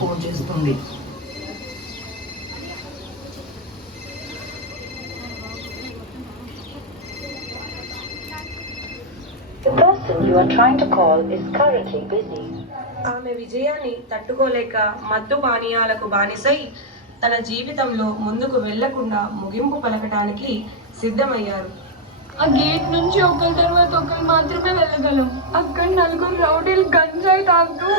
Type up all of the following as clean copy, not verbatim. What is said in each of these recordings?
Phone చేస్తుంది. The person you are trying to call is currently busy. ఆమె విజయాన్ని తట్టుకోలేక మత్తు పానీయాలకు బానిసై తన జీవితంలో ముందుకు వెళ్లకుండా ముగింపు పలకటానికి సిద్ధమయ్యారు. ఆ గేట్ నుంచి ఒకరి తర్వాత ఒకరు మాత్రమే వెళ్ళగలం. అక్కడ నలుగురు రౌడీలు గంజాయి తాగుతూ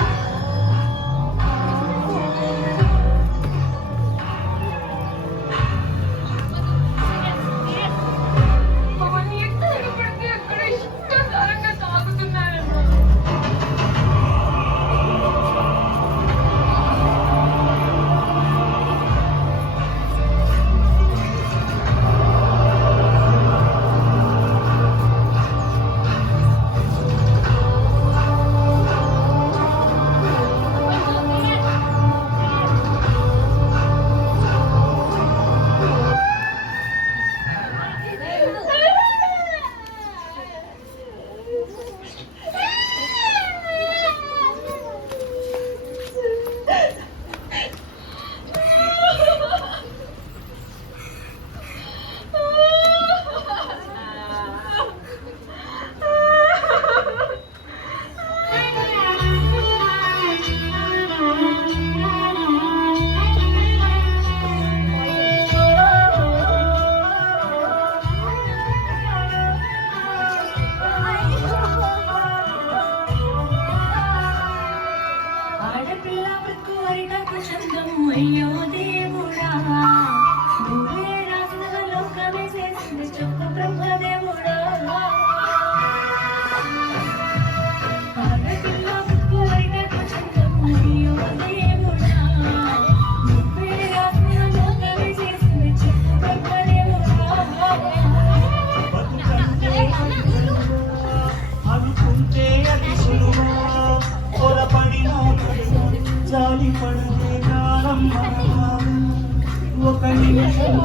ఒక నిమిషం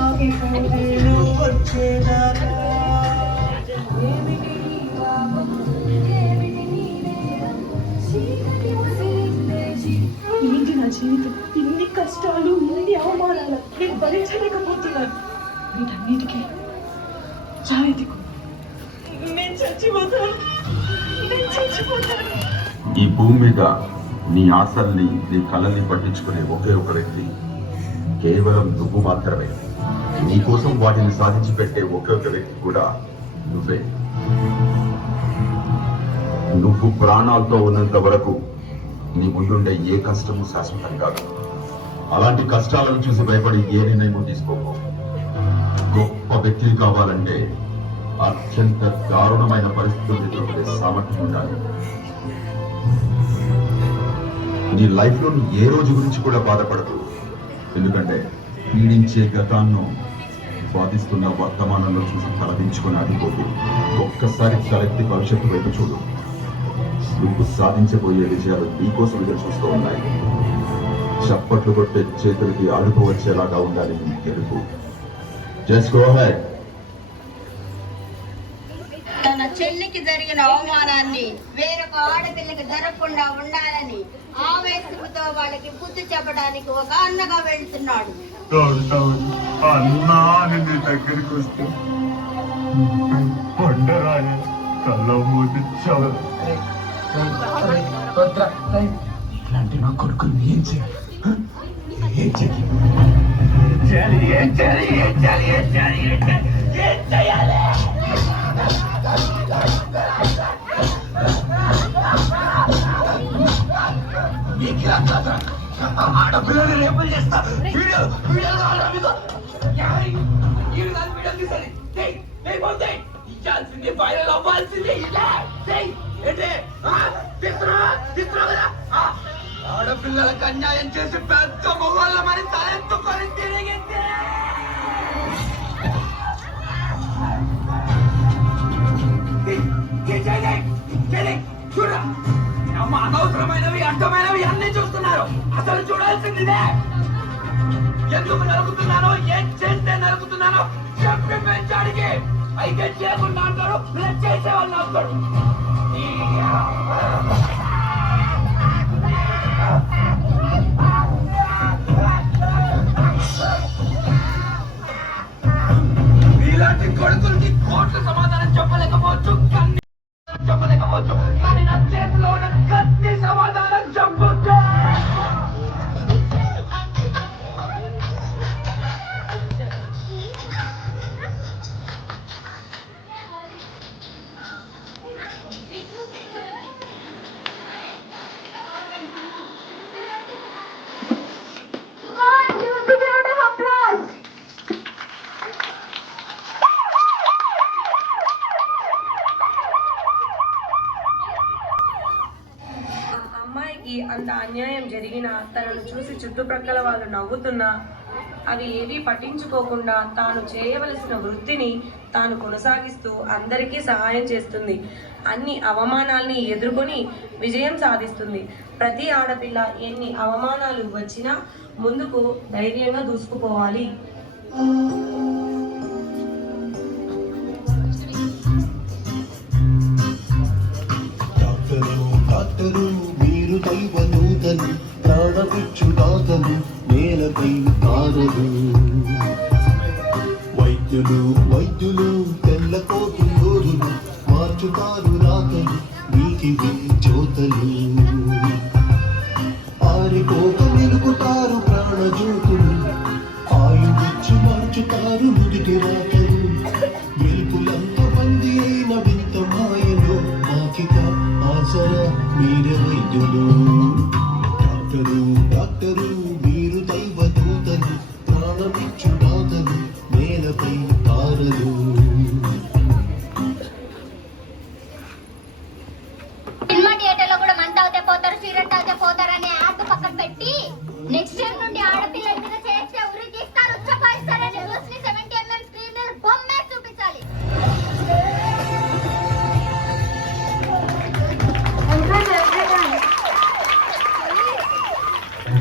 ఆగిపోయేను వచ్చేదాకా ఏంటి నా జీవితం, ఇన్ని కష్టాలు, ఇన్ని అవమానాలు నేను భరించలేకపోతున్నాను. వీటన్నిటికీ చాయదికు నేను చచ్చిపోతాను. ఈ భూమి మీద నీ ఆశల్ని, నీ కళల్ని పట్టించుకునే ఒకే ఒక వ్యక్తి కేవలం నువ్వు మాత్రమే. నీకోసం వాటిని సాధించి పెట్టే ఒకే ఒక వ్యక్తి కూడా నువ్వే. నువ్వు ప్రాణాలతో ఉన్నంత వరకు నీ ముందుండే ఏ కష్టము శాశ్వతం కాదు. అలాంటి కష్టాలను చూసి భయపడి ఏ నిర్ణయం తీసుకోకు. గొప్ప వ్యక్తి కావాలంటే అత్యంత దారుణమైన పరిస్థితులను ఎదుర్కొనే సామర్థ్యం ఉండాలి. నీ లైఫ్ లో ఏ రోజు గురించి కూడా బాధపడదు. ఎందుకంటే పీడించే గతాన్ని బాధిస్తున్న వర్తమానంలో చూసి తలదించుకొని ఆగిపోతూ ఒక్కసారి తలెత్తి భవిష్యత్తు వైపు చూడు. నువ్వు సాధించబోయే విజయాలు నీకోసం ఎదురు చూస్తూ ఉన్నాయి. చప్పట్లు కొట్టే చేతులకి అడుపు వచ్చేలాగా ఉండాలి నీ గెలుపు. Just go head. తన చెల్లికి జరిగిన అవమానాన్ని వేరొక ఆడపిల్లకి జరగకుండా ఉండాలని ఆవేశంతో వాళ్ళకి బుద్ధి చెప్పడానికి ఒక అన్నగా వెళ్తున్నాడు. అన్నా నీ దగ్గరికి వస్తే పండరాని కళ్ళ మూతి ఇలాంటి నా కొడుకుని ఏం చేయాలి? ఏం చేయాలి? ఏం చేయాలి? ఏం చేయాలి? ఏం చేయాలి? ఏం చేయాలి? ఏం చేయాలి? ఆడపిల్లలు రేపులు చేస్తా. వీడియో కావాలా మీకు? వీడియో తీసాలి. ఇచ్చాల్సింది వైరల్ అవ్వాల్సింది. ఆడపిల్లలకు అన్యాయం చేసి పెద్ద మొగోళ్ళమని తలెత్తుకొని తిరిగింది. చూడ అనవసరమైనవి, అడ్డమైనవి అన్ని చూస్తున్నారు. అసలు చూడాల్సిందిదే. ఎందుకు నరుకుతున్నానో, ఏం చేస్తే నరుకుతున్నానో చెప్పి పెంచాడికి అయితే చేయకుండా అంటారు, చేసేవాళ్ళు అంటాడు. చెప్పొద్దు, కానీ నా చేతిలో ఉన్న కత్తి సమాధానం చెప్పొద్దు. అమ్మాయికి అంత అన్యాయం జరిగినా తనను చూసి చుట్టుప్రక్కల వాళ్ళు నవ్వుతున్నా అవి ఏవీ పట్టించుకోకుండా తాను చేయవలసిన వృత్తిని తాను కొనసాగిస్తూ అందరికీ సహాయం చేస్తుంది. అన్ని అవమానాల్ని ఎదుర్కొని విజయం సాధిస్తుంది. ప్రతి ఆడపిల్ల ఎన్ని అవమానాలు వచ్చినా ముందుకు ధైర్యంగా దూసుకుపోవాలి. డాక్టరు మీరు దైవ నూతను ప్రాణపిచ్చు దాతను నేలపై కారదు. వైద్యులు తెల్లకోటు రోజులు మార్చుతారు రాతలు వీటివి జ్యోతలు. ఆరిపోక వెలుగుతారు ప్రాణజ్యోతులు ఆయుడిచ్చి మార్చుతారు నుదిటి రాతలు. వెలుపులంత మంది అయిన వింత మాయలో మాకిక ఆసరా మీరే వైద్యులు. డాక్టరు మీరు దైవ దూతలు ప్రాణమిచ్చు దాతలు నేలపై తారలు. సినిమా థియేటర్ లో కూడా మంట అవుతే పోతారు, సిగరెట్ అవుతే పోతారు అనే యాడ్ పక్కన పెట్టి నెక్స్ట్ టైం నుండి ఆడపిల్లల మీద చేస్తే ఉరి తీస్తారు, ఉచ్చపాయిస్తారని న్యూస్ ని 70mm స్క్రీన్ మీద బొమ్మే చూపించాలి.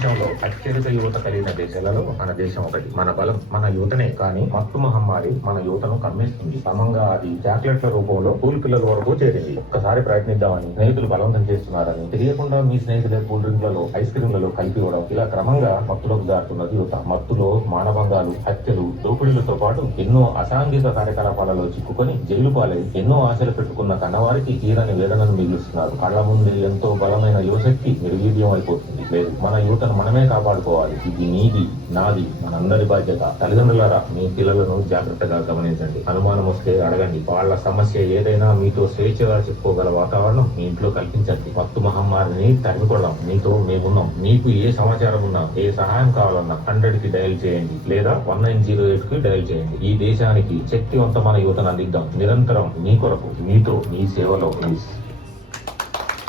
ప్రపంచంలో అత్యధిక యువత కలిగిన దేశాలలో మన దేశం ఒకటి. మన బలం మన యువతనే, కానీ మత్తు మహమ్మారి మన యువతను కమ్మేస్తుంది. క్రమంగా అది చాక్లెట్ల రూపంలో స్కూల్ పిల్లల వరకు చేరింది. ఒక్కసారి ప్రయత్నిద్దామని స్నేహితులు బలవంతం చేస్తున్నారని తెలియకుండా మీ స్నేహితులే కూల్ డ్రింక్లలో ఐస్ క్రీమ్లలో కలిపి ఇవ్వడం, ఇలా క్రమంగా మత్తులోకి దాటుతున్నది యువత. మత్తులో మానభంగాలు, హత్యలు, దోపిడీలతో పాటు ఎన్నో అసాంఘిక కార్యకలాపాలలో చిక్కుకొని జైలు పాలై ఎన్నో ఆశలు పెట్టుకున్న కన్నవారికి తీరని వేదనను మిగులుస్తున్నారు. కళ్ల ముందు ఎంతో బలమైన యువశక్తి నిర్వీర్యం అయిపోతుంది. లేదు, మన యువతను మనమే కాపాడుకోవాలి. ఇది నీది, నాది, మనందరి బాధ్యత. తల్లిదండ్రులారా, మీ పిల్లలను జాగ్రత్తగా గమనించండి. అనుమానం వస్తే అడగండి. వాళ్ళ సమస్య ఏదైనా మీతో స్వేచ్ఛగా చెప్పుకోగల వాతావరణం మీ ఇంట్లో కల్పించండి. మత్తు మహమ్మారిని తరిమికొడదాం. మీతో మేమున్నాం. మీకు ఏ సమాచారం ఉన్నా, ఏ సహాయం కావాలన్నా 100కి డయల్ చేయండి, లేదా 1908కి డయల్ చేయండి. ఈ దేశానికి శక్తివంతమైన యువతను అందిద్దాం. నిరంతరం మీ కొరకు, మీతో, మీ సేవలో.